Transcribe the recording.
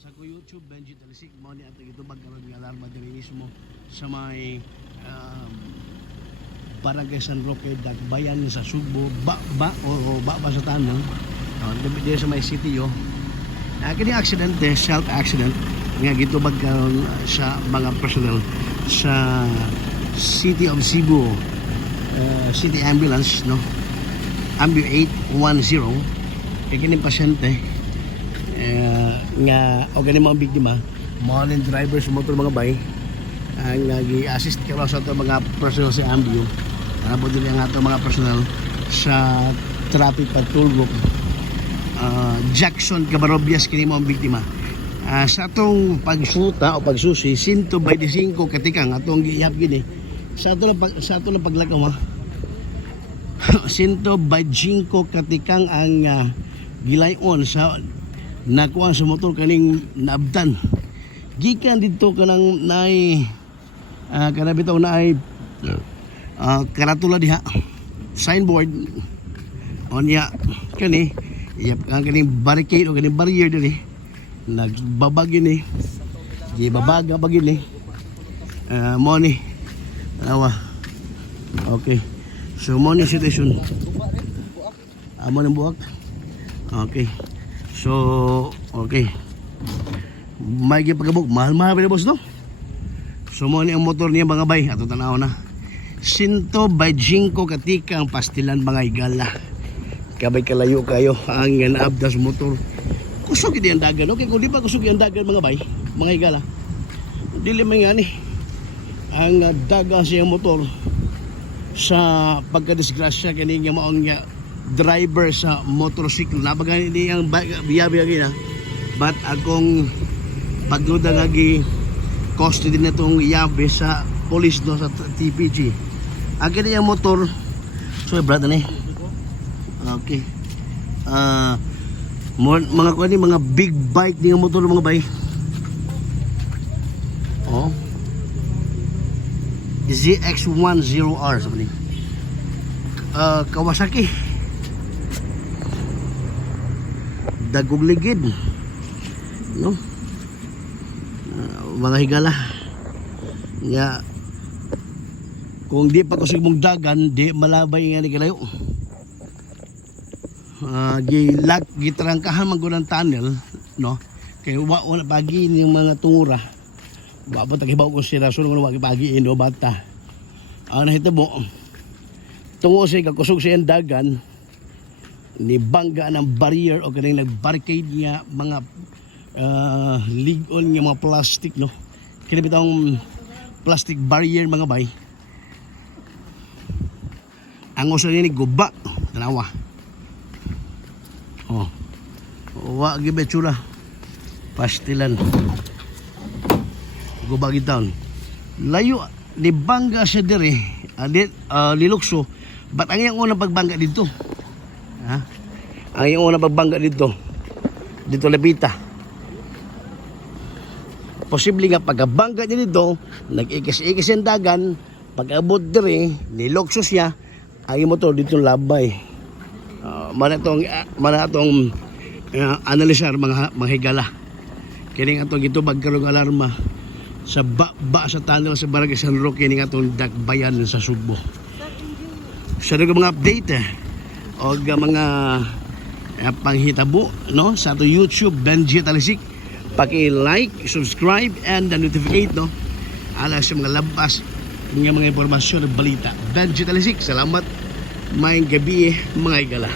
sa ko YouTube Benji Talisik mo ni ato gitubag karon nga alarma diri mismo sa may Barangay San Roque Dakbayan sa Sugbo ba sa tanong diri sa may city yo. Kini aksidente, self accident nga gitubag karon sa mga personnel sa City of Cebu City Ambulance, no, Ambu 810. Kini pasyente nga o ganin mga biktima mga driver sa motor mga bay ang nag-assist kayo sa ito mga personal sa Ambu para po din ang ato mga personal sa traffic patrol group Jackson Cabarobias kini mga biktima sa atong pagsuta o pagsusi 125 katikang atong giihap gini sa ato lang paglakaw 125 katikang ang gilayon sa nakuha sa motor kaning naabdan gikan dito kanang naay kanabitaw naay karatula diha signboard onya kani yap ang kaning barricade o kaning barrier diri nagbabag ni di babaga bag ni mo ni awa okay so mo ni situation amo nang buak okay. So, okay. May gipagabog, mahal-mahal pa boss, no? So, mo ni ang motor niya mga bay, ato tanaw na. 125 katika ang pastilan mga igala. Kabay kalayo kayo ang naabdas motor. Kusog hindi ang dagan, okay? Kung di pa kusog ang dagan mga bay, mga igala. Dili man nga ni. Ang dagan siyang motor sa pagkadisgrasya kaning maong nga driver sa motorcycle nabaga hindi ang biya-biya gina but akong pagduda lagi cost din na itong yabe sa police no sa TPG agad yung motor so brad na okay mga kuha mga big bike din ang motor mga bay oh ZX10R sabi Kawasaki dagog ligid no mga higala nga kung di pa kusig mong dagan di malabay nga ni kalayo gitrangkahan man ng tunnel no kay wala pagi ni mga tungura babot tagibaw ko sila so wala pagi ino bata ang nahitabo tungo siya kakusog siya dagan ni bangga ng barrier o kaning nag-barricade niya mga ligon nga mga plastic no kini bitong plastic barrier mga bay ang uso ni guba tanawa oh wa gibetsura pastilan guba gitaon layo ni bangga siya dire lilukso but ang iyang unang pagbangga dito ang iyong unang pagbangga dito lapita posible nga pagkabangga niya dito nag-ikis-ikis yung dagan pag-abot dire nilokso siya ang motor dito labay mana atong analisar mga higala kining atong gitubag karong alarma sa sa tunnel sa Barangay San Roque kining atong Dakbayan sa Sugbo sa mga update o mga panghitabo no sa ato YouTube Benji Talisik paki-like, subscribe and notificate no ala sa mga labas ng mga impormasyon at balita. Benji Talisik, salamat, maayong gabi mga igala.